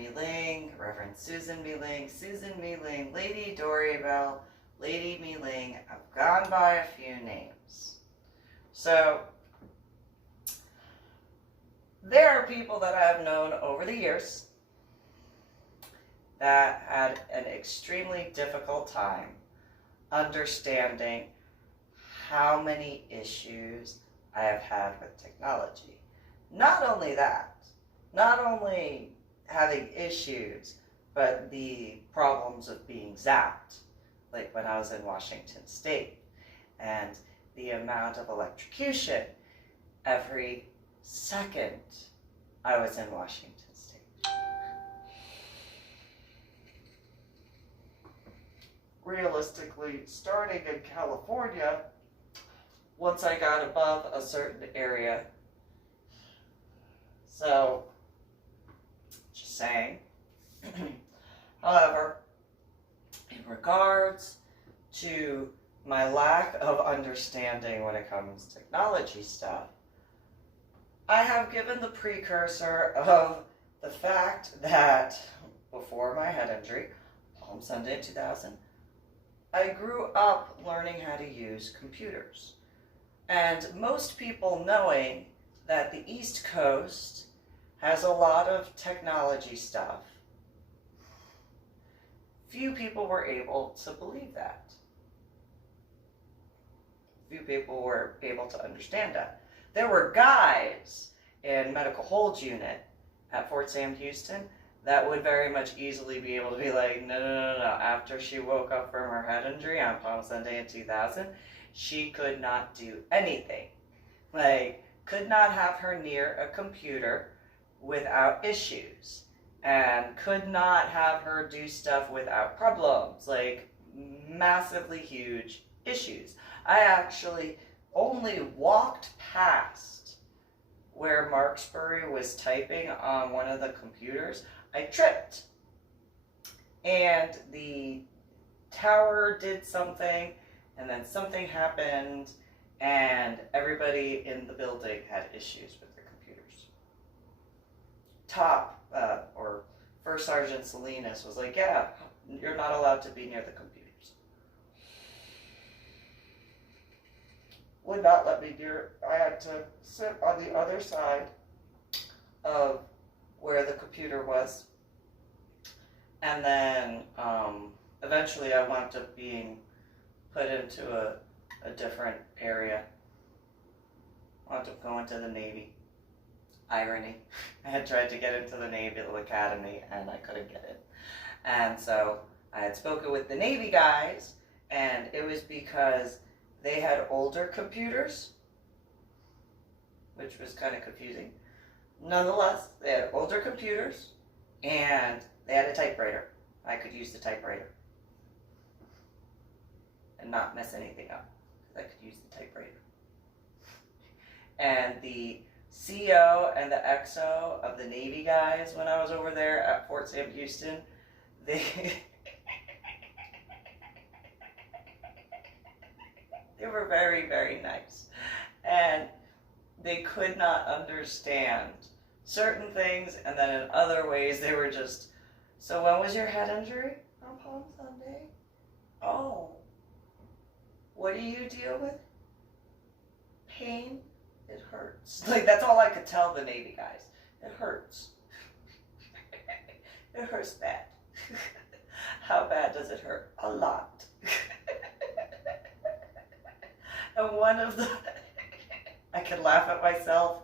MeeLing, Reverend Susan MeeLing, Lady Dori, Belle, Lady MeeLing. I've gone by a few names. So, there are people that I have known over the years that had an extremely difficult time understanding how many issues I have had with technology. Not only that, not only having issues, but the problems of being zapped, like when I was in Washington State, and the amount of electrocution every second I was in Washington State. Realistically, starting in California, once I got above a certain area, so just saying. However, in regards to my lack of understanding when it comes to technology stuff, I have given the precursor of the fact that before my head injury, Palm Sunday in 2000, I grew up learning how to use computers. And most people knowing that the East Coast has a lot of technology stuff, few people were able to believe that. Few people were able to understand that. There were guys in medical holds unit at Fort Sam Houston that would very much easily be able to be like, no. After she woke up from her head injury on Palm Sunday in 2000, she could not do anything. Like, could not have her near a computer without issues, and could not have her do stuff without problems, like massively huge issues. I actually only walked past where Marksbury was typing on one of the computers. I tripped, and the tower did something, and then something happened, and everybody in the building had issues with their computers. Or First Sergeant Salinas was like, yeah, you're not allowed to be near the computers. Would not let me near. I had to sit on the other side of where the computer was. And then eventually I wound up being put into a different area. I wound up going to the Navy. Irony. I had tried to get into the Naval Academy and I couldn't get in. And so I had spoken with the Navy guys, and it was because they had older computers, which was kind of confusing. Nonetheless, they had older computers and they had a typewriter. I could use the typewriter and not mess anything up, because I could use the typewriter. And the CO and the XO of the Navy guys when I was over there at Fort Sam Houston, they were very, very nice. And they could not understand certain things, and then in other ways they were just, so when was your head injury? On Palm Sunday. Oh. What do you deal with? Pain? It hurts. Like, that's all I could tell the Navy guys. It hurts. It hurts bad. How bad does it hurt? A lot. And one of the, I could laugh at myself.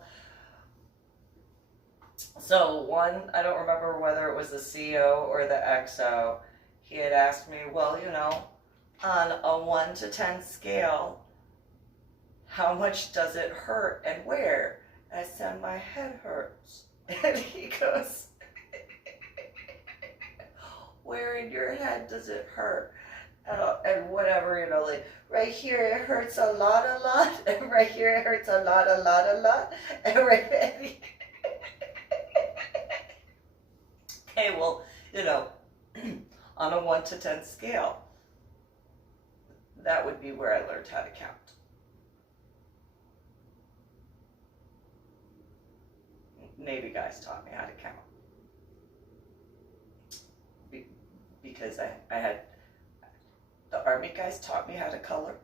So one, I don't remember whether it was the CO or the XO, he had asked me, well, you know, on a 1 to 10 scale, how much does it hurt and where? I said, my head hurts. And he goes, where in your head does it hurt? And whatever, you know, like, right here it hurts a lot, and right here it hurts a lot, and right there. Okay, well, you know, on a 1 to 10 scale, that would be where I learned how to count. Navy guys taught me how to count. because I had, the Army guys taught me how to color.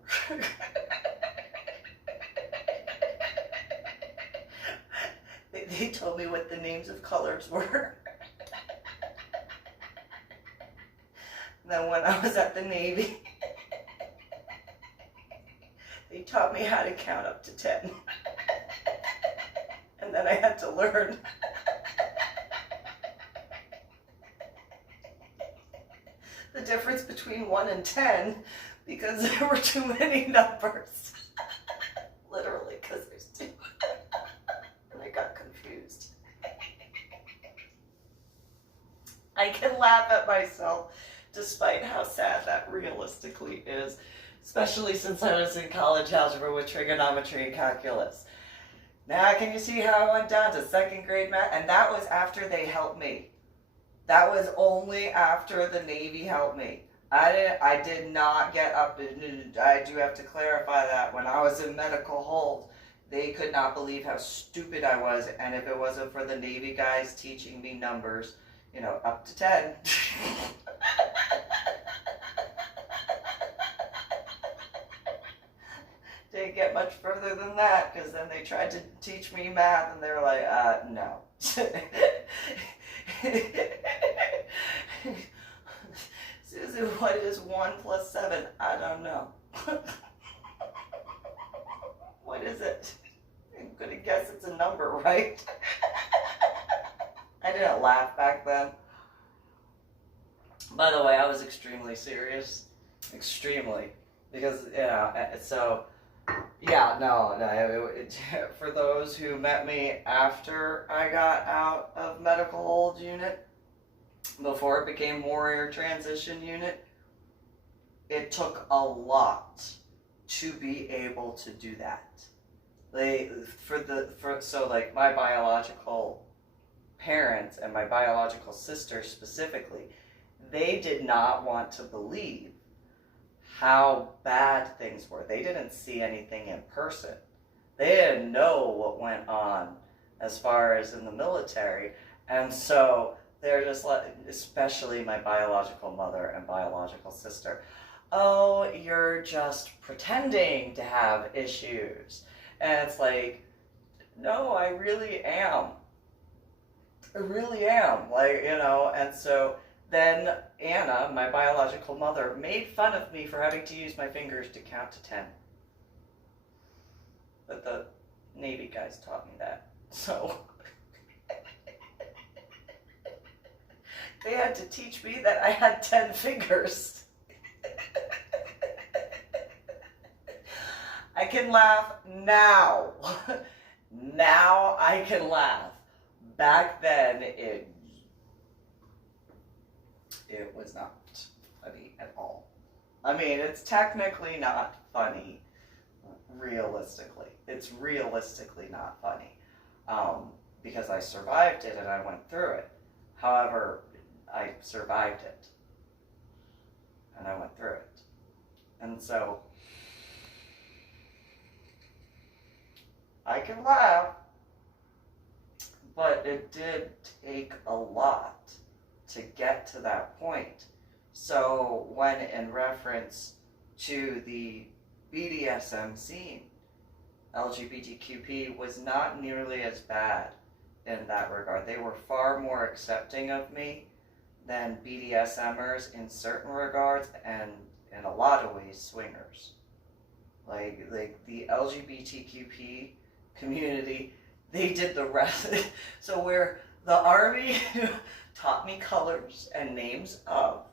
They told me what the names of colors were. Then when I was at the Navy, they taught me how to count up to 10. And then I had to learn. The difference between 1 and 10, because there were too many numbers. Literally, because there's 2. And I got confused. I can laugh at myself, despite how sad that realistically is, especially since I was in college algebra with trigonometry and calculus. Now can you see how I went down to 2nd grade math? And that was after they helped me. That was only after the Navy helped me. I did not get up, I do have to clarify that. When I was in medical hold, they could not believe how stupid I was, and if it wasn't for the Navy guys teaching me numbers, you know, up to 10. Didn't get much further than that, because then they tried to teach me math, and they were like, no. Susan, what is 1 plus 7? I don't know. What is it? I'm gonna guess it's a number, right? I didn't laugh back then. By the way, I was extremely serious. Extremely. Because, yeah, so, yeah, no, for those who met me after I got out of medical hold unit, before it became warrior transition unit, it took a lot to be able to do that. So like my biological parents and my biological sister specifically, they did not want to believe how bad things were. They didn't see anything in person. They didn't know what went on as far as in the military. And so they're just like, especially my biological mother and biological sister, oh, you're just pretending to have issues. And it's like, no, I really am. I really am. Like, you know, and so then Anna, my biological mother, made fun of me for having to use my fingers to count to 10. But the Navy guys taught me that. So they had to teach me that I had 10 fingers. I can laugh now. Now I can laugh. Back then, it was not funny at all. I mean, it's technically not funny, realistically. It's realistically not funny, because I survived it and I went through it. However, I survived it, and I went through it. And so, I can laugh, but it did take a lot to get to that point. So when in reference to the BDSM scene, LGBTQP was not nearly as bad in that regard. They were far more accepting of me than BDSMers in certain regards, and in a lot of ways, swingers. Like the LGBTQP community, they did the rest. So where the Army taught me colors and names of,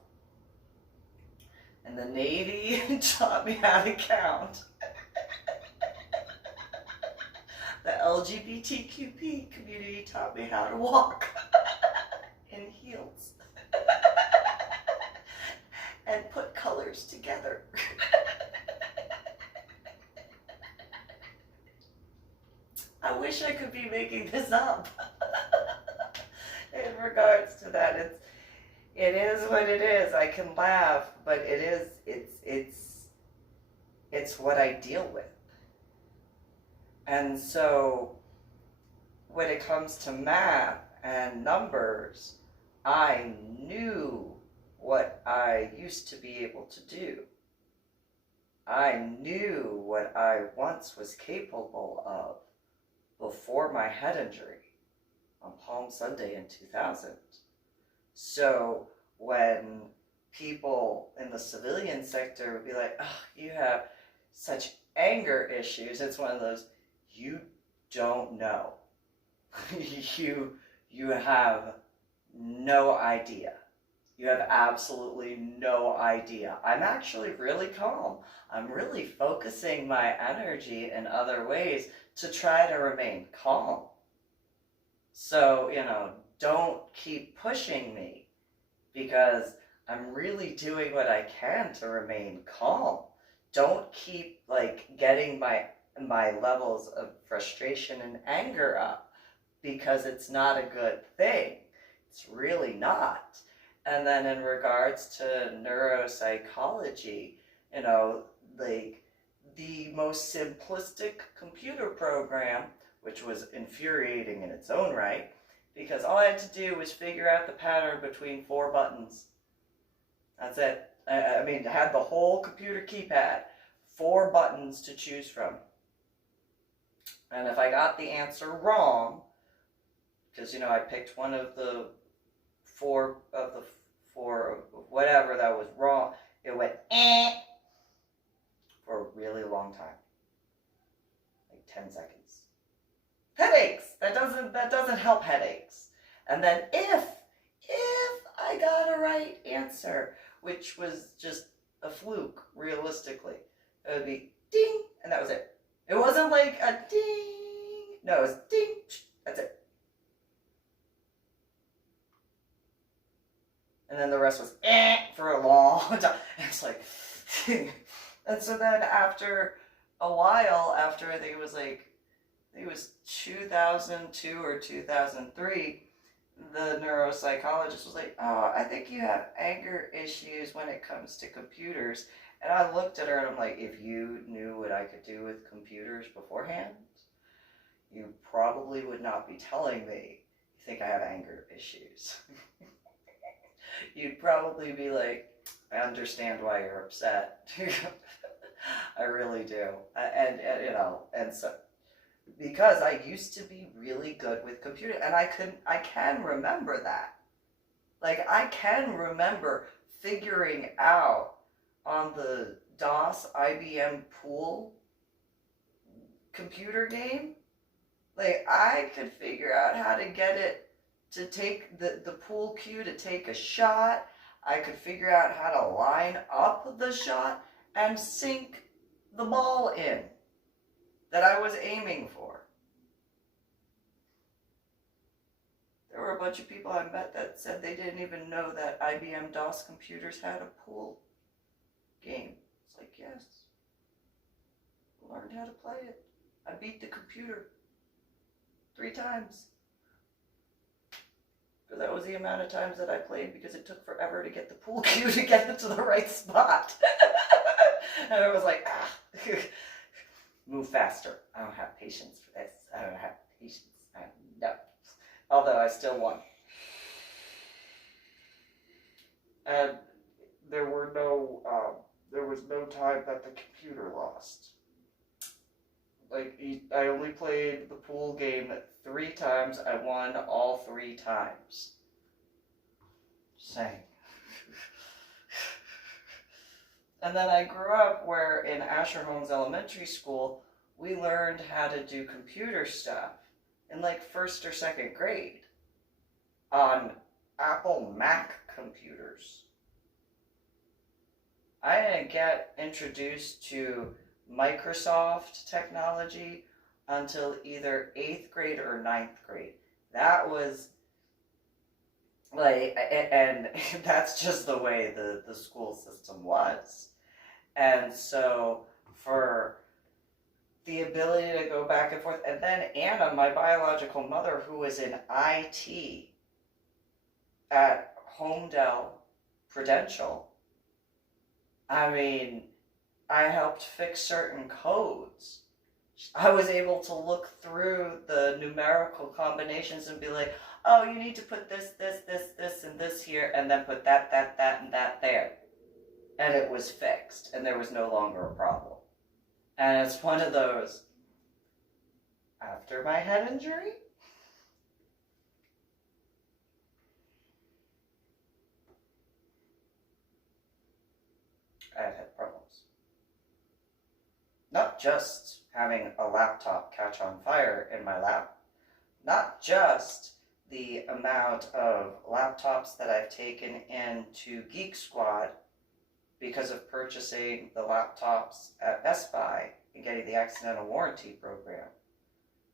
and the Navy taught me how to count, the LGBTQP community taught me how to walk in heels and put colors together. I wish I could be making this up. In regards to that, it is what it is. I can laugh, but it's what I deal with. And so when it comes to math and numbers, I knew what I used to be able to do. I knew what I once was capable of before my head injury on Palm Sunday in 2000. So when people in the civilian sector would be like, oh, you have such anger issues, it's one of those, you don't know. you have no idea. You have absolutely no idea. I'm actually really calm. I'm really focusing my energy in other ways to try to remain calm. So, don't keep pushing me because I'm really doing what I can to remain calm. Don't keep getting my levels of frustration and anger up because it's not a good thing. It's really not. And then in regards to neuropsychology, the most simplistic computer program, which was infuriating in its own right, because all I had to do was figure out the pattern between 4 buttons. That's it. I mean, I had the whole computer keypad, 4 buttons to choose from. And if I got the answer wrong, because, I picked one of the 4 whatever that was wrong, it went for a really long time. 10 seconds. Headaches! That doesn't help headaches. And then if I got a right answer, which was just a fluke, realistically, it would be ding, and that was it. It wasn't like a ding. No, it was ding, that's it. And then the rest was for a long time. And it's like, and so then after a while, after I think it was 2002 or 2003, the neuropsychologist was like, oh, I think you have anger issues when it comes to computers. And I looked at her and I'm like, if you knew what I could do with computers beforehand, you probably would not be telling me you think I have anger issues. You'd probably be like, I understand why you're upset. I really do. And so, because I used to be really good with computers, and I can remember that. I can remember figuring out on the DOS IBM Pool computer game, I could figure out how to get it to take the pool cue to take a shot. I could figure out how to line up the shot and sink the ball in that I was aiming for. There were a bunch of people I met that said they didn't even know that IBM DOS computers had a pool game. It's like, yes, I learned how to play it. I beat the computer 3 times. But that was the amount of times that I played because it took forever to get the pool cue to get it to the right spot. And I was like, move faster. I don't have patience for this. I don't have patience. No. Although I still won. And there was no time that the computer lost. I only played the pool game 3 times. I won all 3 times. Saying. And then I grew up where in Asher Holmes Elementary School, we learned how to do computer stuff in 1st or 2nd grade on Apple Mac computers. I didn't get introduced to Microsoft technology until either 8th grade or 9th grade. That was and that's just the way the school system was. And so for the ability to go back and forth, and then Anna, my biological mother, who was in IT at Homedale Prudential, I mean, I helped fix certain codes. I was able to look through the numerical combinations and be like, oh, you need to put this, and this here, and then put that, and that there. And it was fixed, and there was no longer a problem. And it's one of those, after my head injury, I've had problems. Not just having a laptop catch on fire in my lap, not just the amount of laptops that I've taken into Geek Squad because of purchasing the laptops at Best Buy and getting the accidental warranty program.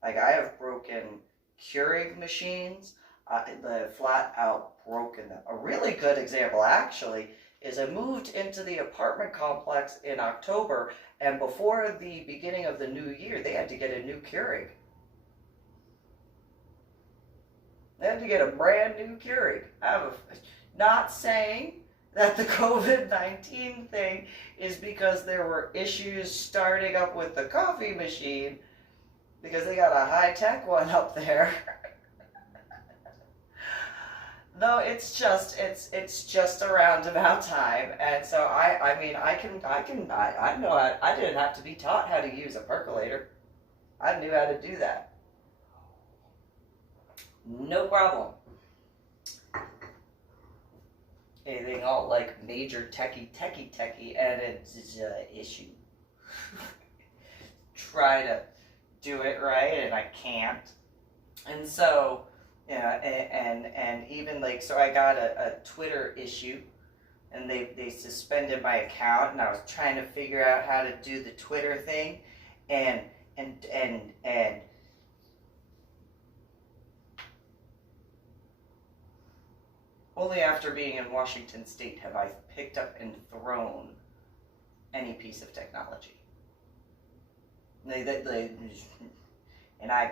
Like, I have broken Keurig machines, flat out broken them. A really good example, actually, is I moved into the apartment complex in October, and before the beginning of the new year, they had to get a new Keurig. They had to get a brand new Keurig. Not saying that the COVID-19 thing is because there were issues starting up with the coffee machine, because they got a high-tech one up there. No, it's just a roundabout time, and so I know I didn't have to be taught how to use a percolator. I knew how to do that. No problem. Anything all like major techie, and it's an issue. Try to do it right, and I can't. And so, yeah, and even like, so I got a Twitter issue, and they suspended my account, and I was trying to figure out how to do the Twitter thing, and only after being in Washington State have I picked up and thrown any piece of technology. And I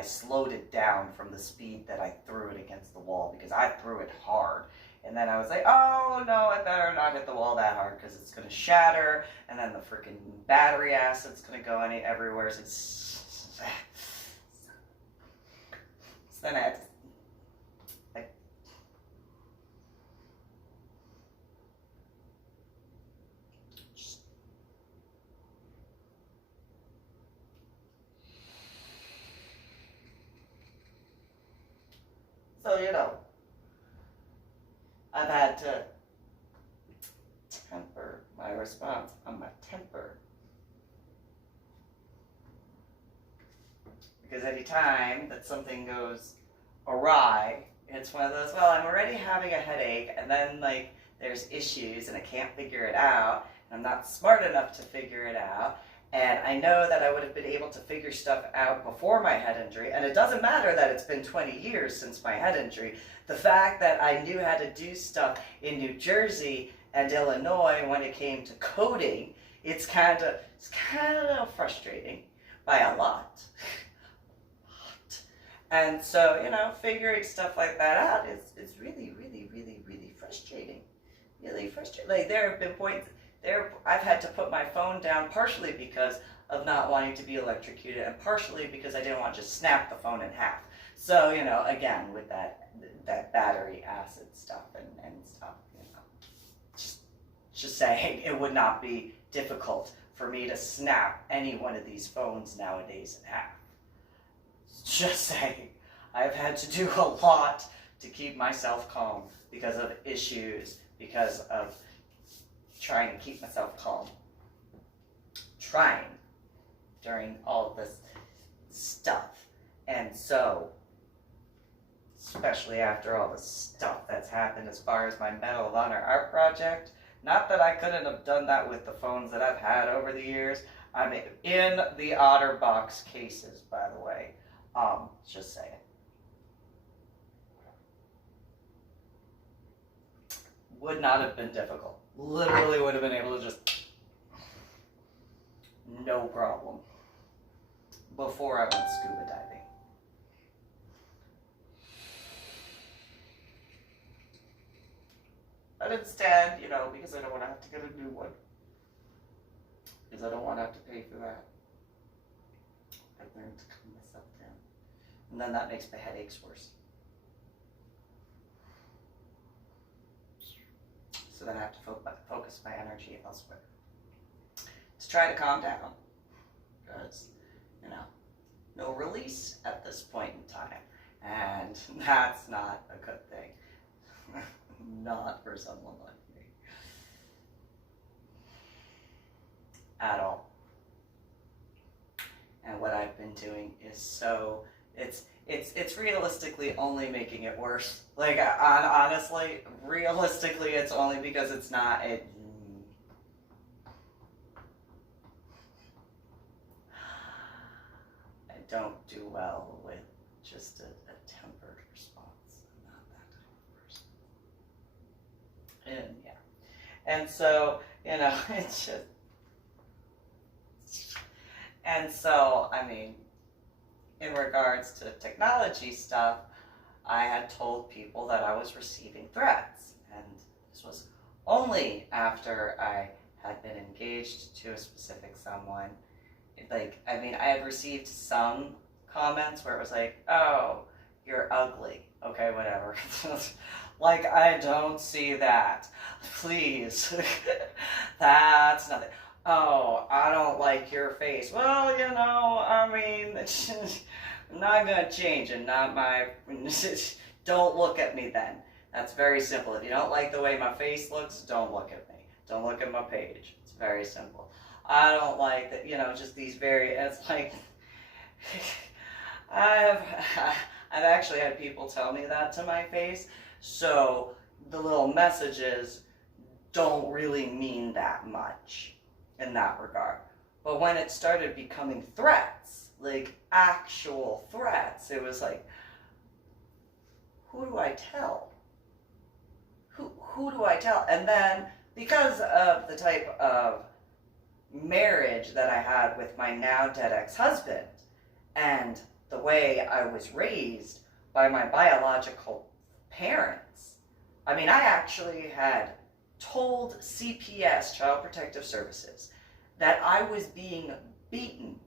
slowed it down from the speed that I threw it against the wall, because I threw it hard. And then I was like, oh no, I better not hit the wall that hard, because it's going to shatter, and then the freaking battery acid's going to go everywhere. So then I had to, so, you know, I've had to temper my response on my temper. Because any time that something goes awry, it's one of those, well, I'm already having a headache, and then, like, there's issues, and I can't figure it out, and I'm not smart enough to figure it out, and I know that I would have been able to figure stuff out before my head injury, and it doesn't matter that it's been 20 years since my head injury. The fact that I knew how to do stuff in New Jersey and Illinois when it came to coding, it's kind of frustrating by a lot. And so, you know, figuring stuff like that out is really, really, really, really frustrating. Really frustrating. Like, there have been points I've had to put my phone down, partially because of not wanting to be electrocuted, and partially because I didn't want to just snap the phone in half. So, you know, again, with that battery acid stuff and stuff, you know, just saying, it would not be difficult for me to snap any one of these phones nowadays in half. Just saying, I've had to do a lot to keep myself calm because of issues, because of trying to keep myself calm. Trying during all of this stuff. And so, especially after all the stuff that's happened as far as my Medal of Honor art project, not that I couldn't have done that with the phones that I've had over the years. I mean, in the OtterBox cases, by the way. Just saying. Would not have been difficult. Literally would have been able to just, no problem, before I went scuba diving. But instead, you know, because I don't want to have to get a new one, because I don't want to have to pay for that, I've learned to calm myself down. And then that makes my headaches worse. So then I have to focus my energy elsewhere to try to calm down, because, you know, no release at this point in time, and that's not a good thing. Not for someone like me at all. And what I've been doing is so it's realistically only making it worse. Like, honestly, realistically, it's only because it's not it. I don't do well with just a tempered response. I'm not that type of person. And yeah, and so, you know, it's just. And so, I mean, in regards to technology stuff, I had told people that I was receiving threats. And this was only after I had been engaged to a specific someone. Like, I mean, I had received some comments where it was like, oh, you're ugly. Okay, whatever. Like, I don't see that. Please. That's nothing. Oh, I don't like your face. Well, you know, I mean, I'm not going to change it. Not my... Don't look at me then. That's very simple. If you don't like the way my face looks, don't look at me. Don't look at my page. It's very simple. I don't like that, you know, just these very... It's like... I've actually had people tell me that to my face. So the little messages don't really mean that much in that regard. But when it started becoming threats, like actual threats, it was like, who do I tell? Who do I tell? And then, because of the type of marriage that I had with my now dead ex-husband, and the way I was raised by my biological parents, I mean, I actually had told CPS, Child Protective Services, that I was being beaten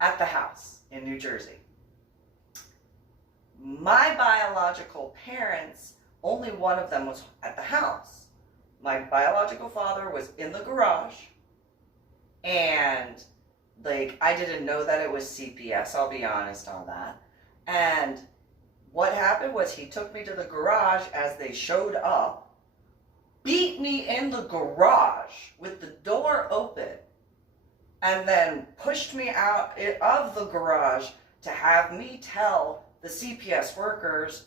at the house in New Jersey. My biological parents, only one of them was at the house. My biological father was in the garage, and like, I didn't know that it was CPS, I'll be honest on that. And what happened was he took me to the garage as they showed up, beat me in the garage with the door open, and then pushed me out of the garage to have me tell the CPS workers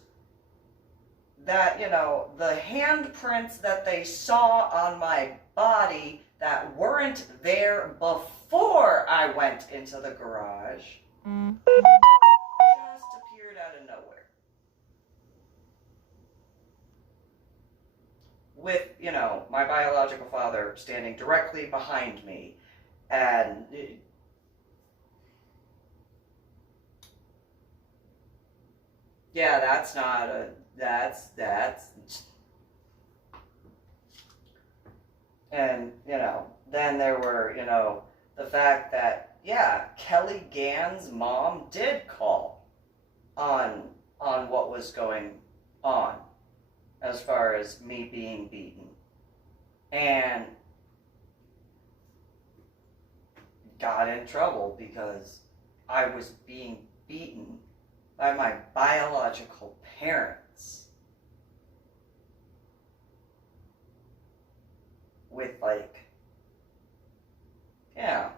that, you know, the handprints that they saw on my body that weren't there before I went into the garage just appeared out of nowhere. With, you know, my biological father standing directly behind me. And yeah, that's not a, that's, and, you know, then there were, you know, the fact that, yeah, Kelly Gann's mom did call on what was going on as far as me being beaten. And got in trouble because I was being beaten by my biological parents with, like, yeah,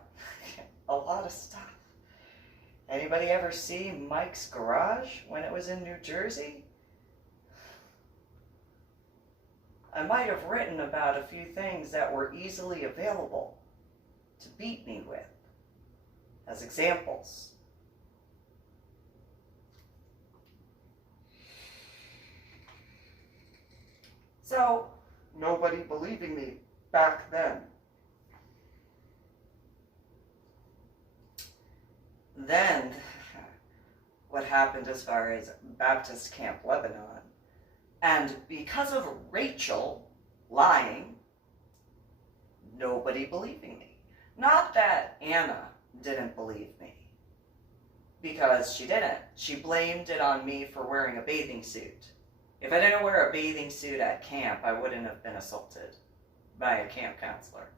a lot of stuff. Anybody ever see Mike's Garage when it was in New Jersey? I might have written about a few things that were easily available to beat me with as examples. So, nobody believing me back then. Then, what happened as far as Baptist Camp Lebanon, and because of Rachel lying, nobody believing me. Not that Anna didn't believe me, because she didn't. She blamed it on me for wearing a bathing suit. If I didn't wear a bathing suit at camp, I wouldn't have been assaulted by a camp counselor.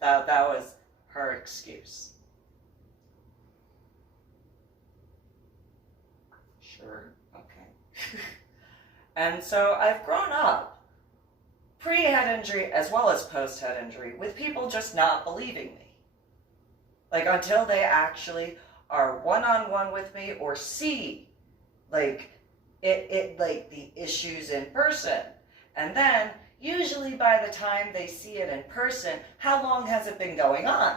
That was her excuse. Sure, okay. And so I've grown up, pre-head injury as well as post-head injury, with people just not believing me. Like, until they actually are one-on-one with me or see, like, like the issues in person. And then, usually by the time they see it in person, how long has it been going on?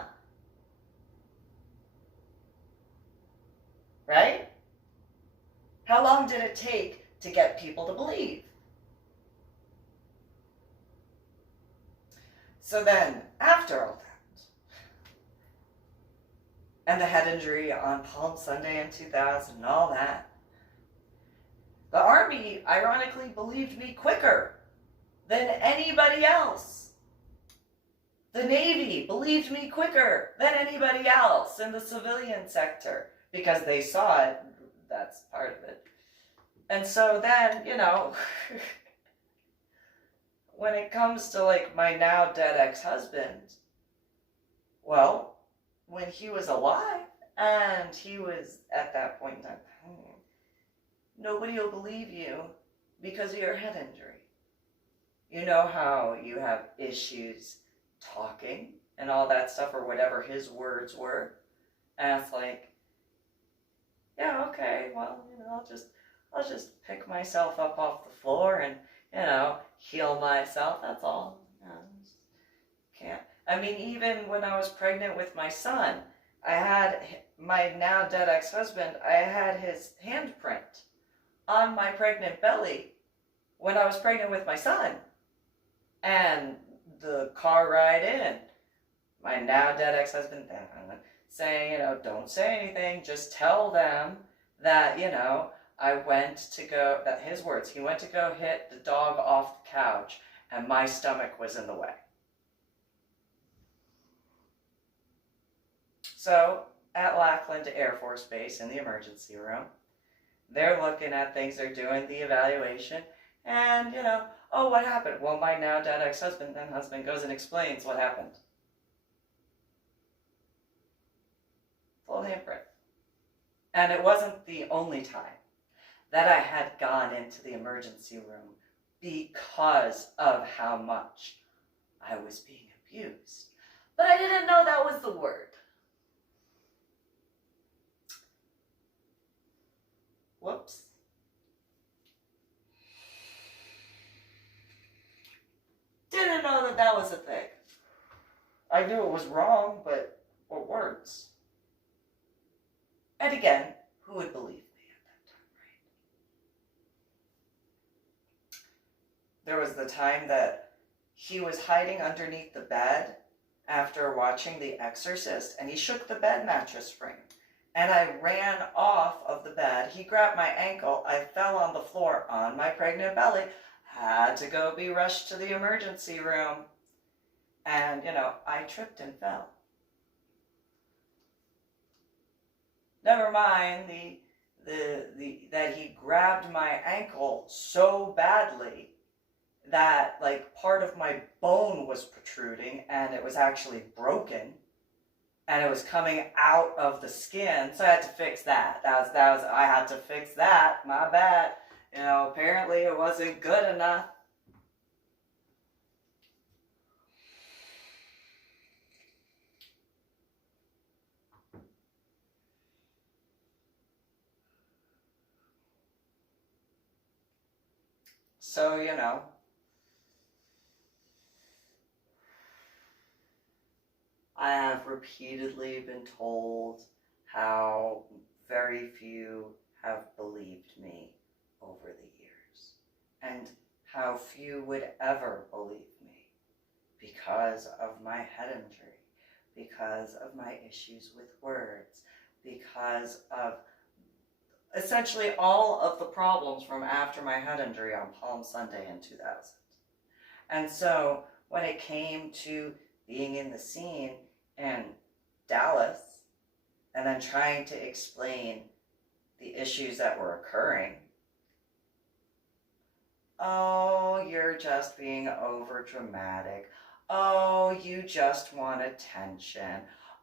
Right? How long did it take to get people to believe? So then, after all that, and the head injury on Palm Sunday in 2000 and all that, the Army, ironically, believed me quicker than anybody else. The Navy believed me quicker than anybody else in the civilian sector because they saw it. That's part of it. And so then, you know, when it comes to like my now dead ex-husband, well, when he was alive and he was at that point in time, nobody will believe you because of your head injury. You know how you have issues talking and all that stuff, or whatever his words were. And it's like, yeah, okay, well, you know, I'll just pick myself up off the floor and, you know, heal myself. That's all. You know, can't. I mean, even when I was pregnant with my son, I had my now dead ex-husband, I had his handprint on my pregnant belly when I was pregnant with my son. And the car ride in, my now dead ex-husband saying, you know, don't say anything, just tell them that, you know, I went to go, that his words, he went to go hit the dog off the couch and my stomach was in the way. So at Lackland Air Force Base in the emergency room, they're looking at things, they're doing the evaluation, and, you know, oh, what happened? Well, my now dead ex-husband and husband goes and explains what happened. Full handprint. And it wasn't the only time that I had gone into the emergency room because of how much I was being abused. But I didn't know that was the word. Whoops. Didn't know that that was a thing. I knew it was wrong, but what words? And again, who would believe me at that time, right? There was the time that he was hiding underneath the bed after watching The Exorcist, and he shook the bed mattress frame. And I ran off of the bed. He grabbed my ankle. I fell on the floor on my pregnant belly. Had to go be rushed to the emergency room. And, you know, I tripped and fell. Never mind that he grabbed my ankle so badly that, like, part of my bone was protruding and it was actually broken. And it was coming out of the skin, so I had to fix that. I had to fix that, my bad. You know, apparently it wasn't good enough. So, you know, I have repeatedly been told how very few have believed me over the years, and how few would ever believe me because of my head injury, because of my issues with words, because of essentially all of the problems from after my head injury on Palm Sunday in 2000. And so when it came to being in the scene in Dallas and then trying to explain the issues that were occurring, Oh, you're just being over dramatic. Oh, you just want attention.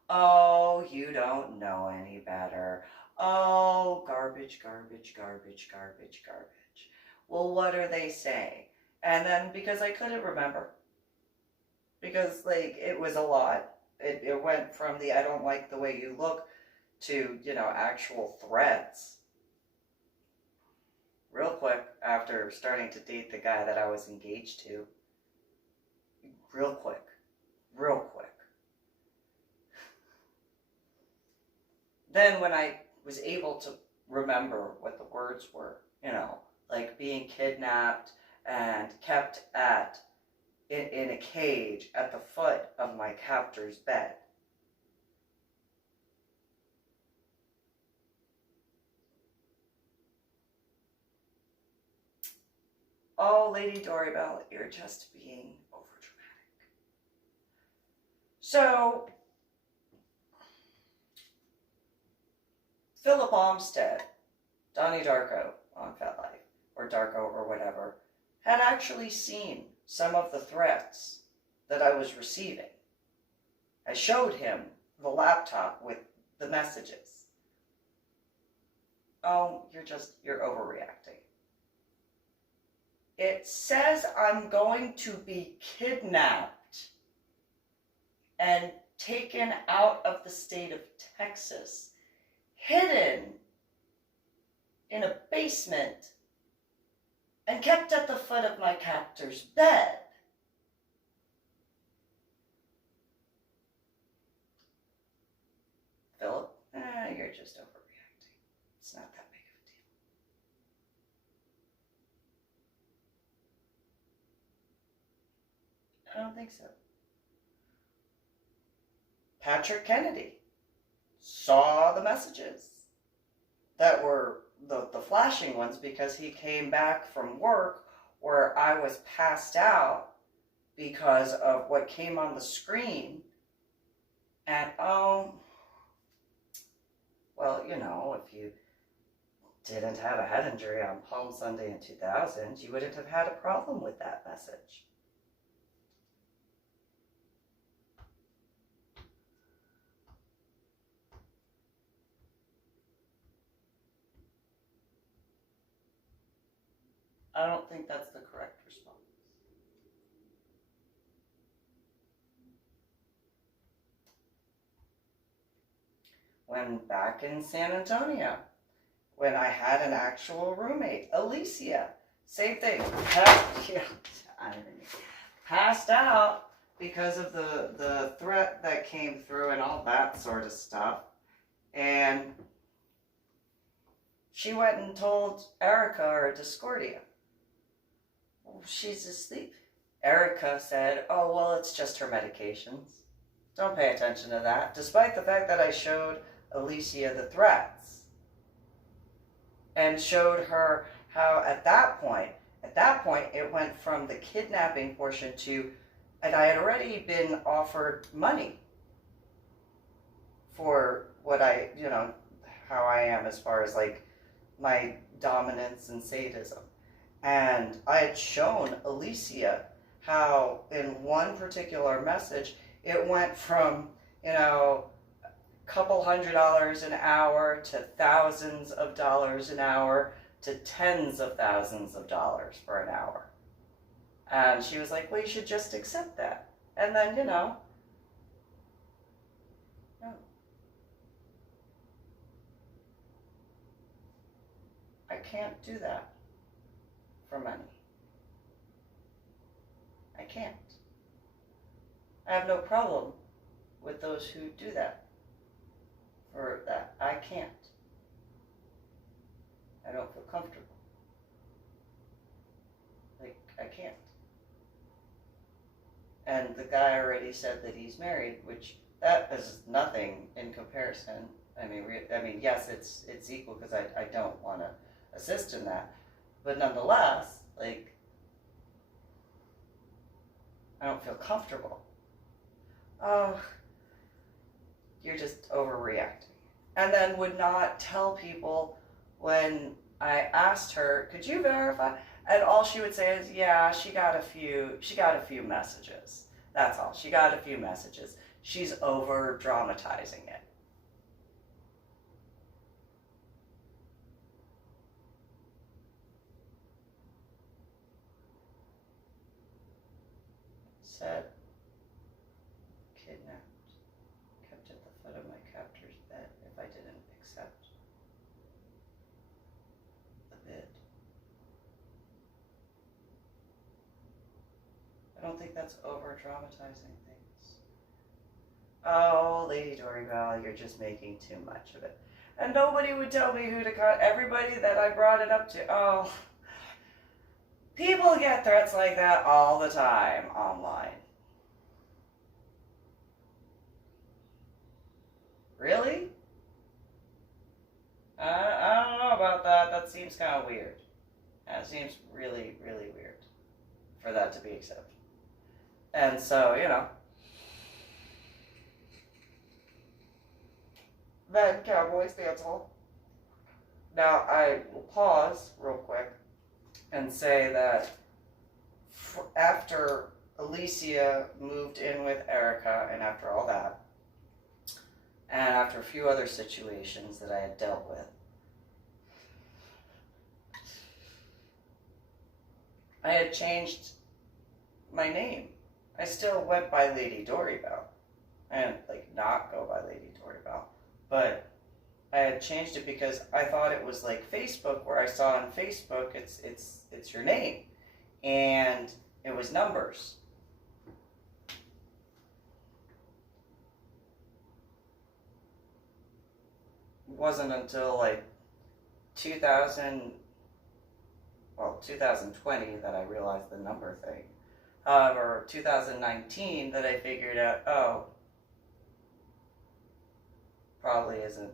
Oh, you don't know any better. Oh, garbage, garbage, garbage, garbage, garbage. Well, what are they saying? And then because I couldn't remember, because like it was a lot. It went from the I don't like the way you look to, actual threats. Real quick after starting to date the guy that I was engaged to. Real quick. Real quick. Then when I was able to remember what the words were, like being kidnapped and kept in a cage at the foot of my captor's bed. Oh, Lady Dori, Belle, you're just being overdramatic. So, Philip Olmsted, Donnie Darko on Fat Life, or Darko or whatever, had actually seen some of the threats that I was receiving. I showed him the laptop with the messages. Oh, you're overreacting. It says I'm going to be kidnapped and taken out of the state of Texas, hidden in a basement, and kept at the foot of my captor's bed. Philip, you're just overreacting. It's not that big of a deal. I don't think so. Patrick Kennedy saw the messages that were the flashing ones because he came back from work where I was passed out because of what came on the screen. And well, if you didn't have a head injury on Palm Sunday in 2000, you wouldn't have had a problem with that message. I don't think that's the correct response. When back in San Antonio, when I had an actual roommate, Alicia, same thing. Passed out because of the threat that came through and all that sort of stuff. And she went and told Erica or Discordia. She's asleep. Erica said, oh, well, it's just her medications. Don't pay attention to that, despite the fact that I showed Alicia the threats and showed her how at that point it went from the kidnapping portion to, and I had already been offered money for what how I am as far as like my dominance and sadism. And I had shown Alicia how in one particular message, it went from, couple $100 an hour to thousands of dollars an hour to tens of thousands of dollars for an hour. And she was like, well, you should just accept that. And then, no. I can't do that for money. I can't. I have no problem with those who do that. For that, I can't. I don't feel comfortable. Like, I can't. And the guy already said that he's married, which that is nothing in comparison. I mean, yes, it's equal because I don't want to assist in that, but nonetheless, like, I don't feel comfortable. Oh, you're just overreacting. And then would not tell people when I asked her, could you verify? And all she would say is, yeah, she got a few messages. That's all. She got a few messages. She's over dramatizing it. Said, kidnapped, kept at the foot of my captor's bed if I didn't accept the bid. I don't think that's over dramatizing things. Oh, Lady Dori, Belle, you're just making too much of it. And nobody would tell me who to cut. Everybody that I brought it up to, oh, people get threats like that all the time online. Really? I don't know about that. That seems kind of weird. That seems really, really weird for that to be accepted. And so, then Cowboys Dance Hall. Now, I will pause real quick and say that after Alicia moved in with Erica, and after all that, and after a few other situations that I had dealt with, I had changed my name. I still went by Lady Dori Belle. I didn't not go by Lady Dori Belle, but I had changed it because I thought it was like Facebook, where I saw on Facebook it's your name, and it was numbers. It wasn't until 2020 that I realized the number thing. However, 2019 that I figured out, oh, probably isn't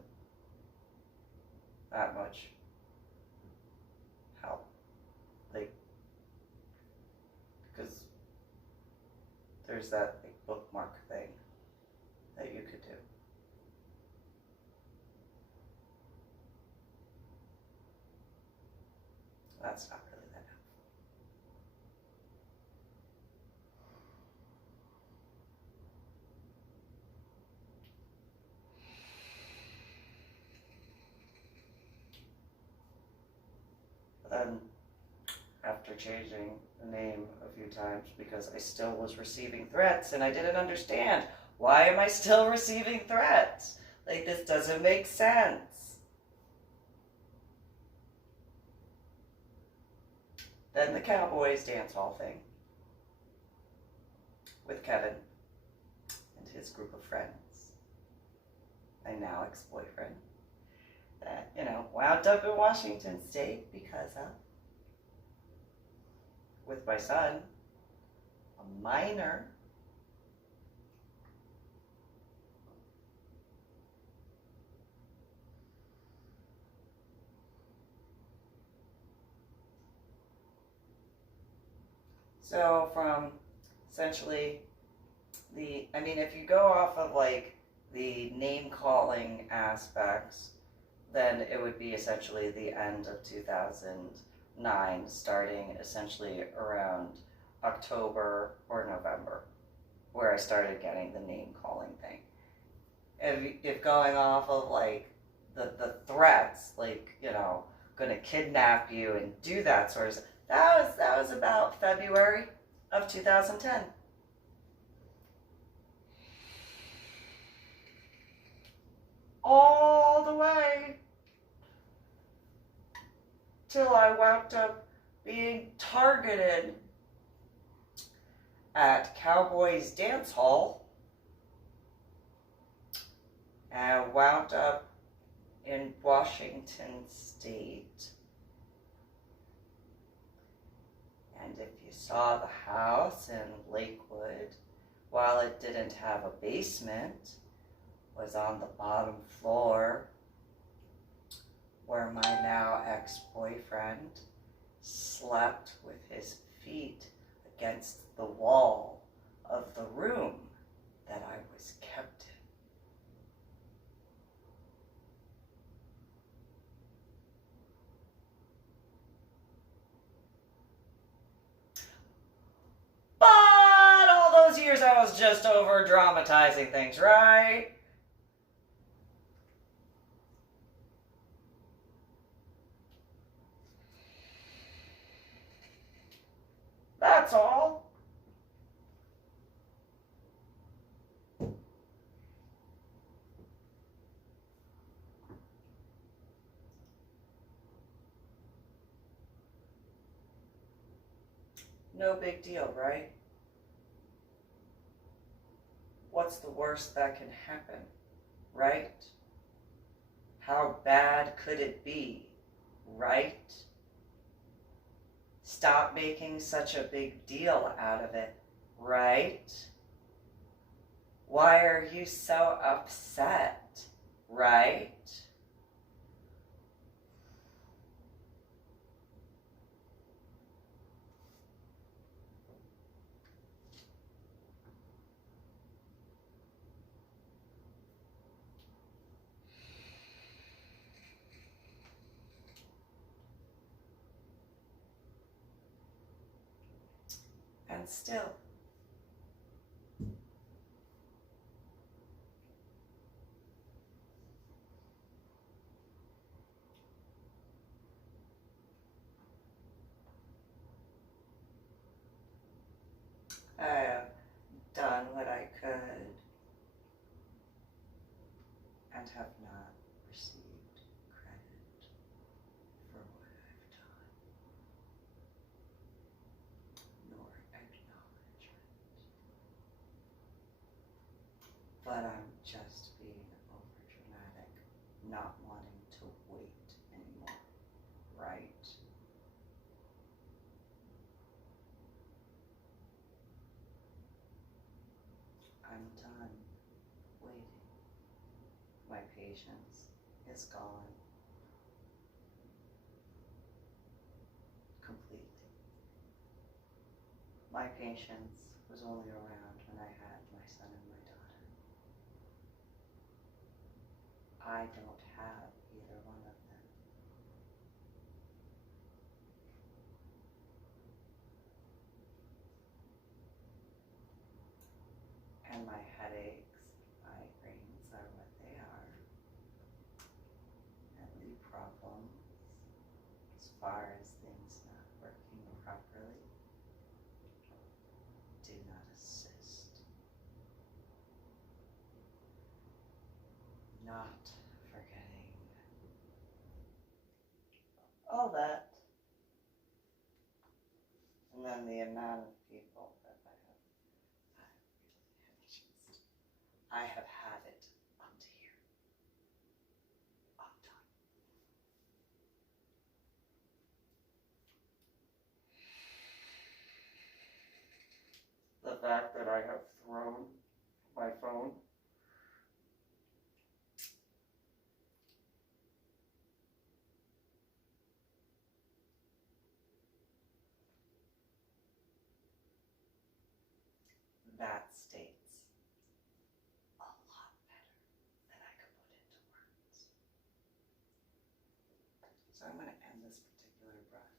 that much help. Because there's that bookmark thing that you could do. That's not really that helpful. But then, after changing the name a few times, because I still was receiving threats, and I didn't understand, why am I still receiving threats? This doesn't make sense. Then the Cowboys Dance Hall thing with Kevin and his group of friends, my now ex-boyfriend, that, wound up in Washington State because of, with my son, a minor. So from essentially if you go off of the name calling aspects, then it would be essentially the end of 2009, starting essentially around October or November, where I started getting the name calling thing. If going off of the threats, gonna kidnap you and do that sort of stuff, that was about February of 2010. All the way till I wound up being targeted at Cowboys Dance Hall and wound up in Washington State. And if you saw the house in Lakewood, while it didn't have a basement, was on the bottom floor, where my now ex-boyfriend slept with his feet against the wall of the room that I was kept in. years I was just over dramatizing things, right? That's all. No big deal, right? What's the worst that can happen, right? How bad could it be, right? Stop making such a big deal out of it, right? Why are you so upset, right? And still, I have done what I could and have not received credit for what I've done, nor acknowledgement. But I'm just being overdramatic, not wanting to wait anymore, right? I'm done waiting. My patience is gone completely. My patience was only around when I had my son and my daughter. I don't have either one of them. And my headaches, migraines are what they are. And the problems, as far as things not working properly, do not assist. Not forgetting all that. And then the amount of people that I have had it up to here. I'm done. The fact that I have thrown my phone that states a lot better than I could put into words. So I'm going to end this particular brush